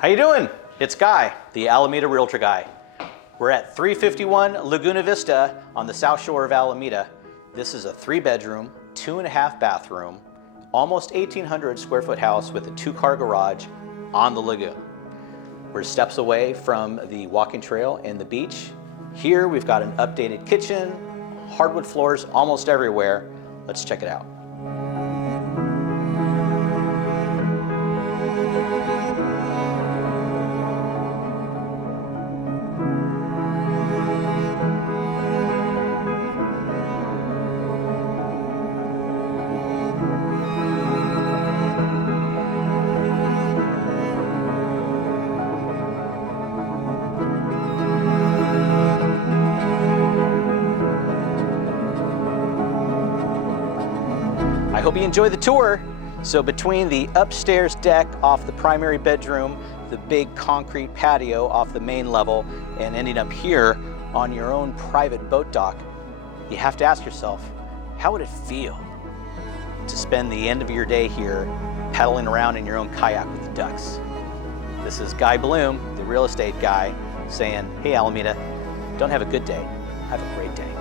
How you doing? It's Guy, the Alameda Realtor guy. We're at 351 Laguna Vista on the south shore of Alameda. This is a 3-bedroom, 2.5 bathroom, almost 1,800 square foot house with a 2-car garage on the lagoon. We're steps away from the walking trail and the beach. Here we've got an updated kitchen, hardwood floors almost everywhere. Let's check it out. I hope you enjoy the tour. So between the upstairs deck off the primary bedroom, the big concrete patio off the main level, and ending up here on your own private boat dock, you have to ask yourself, how would it feel to spend the end of your day here paddling around in your own kayak with the ducks? This is Guy Blume, the real estate guy, saying, hey Alameda, don't have a good day, have a great day.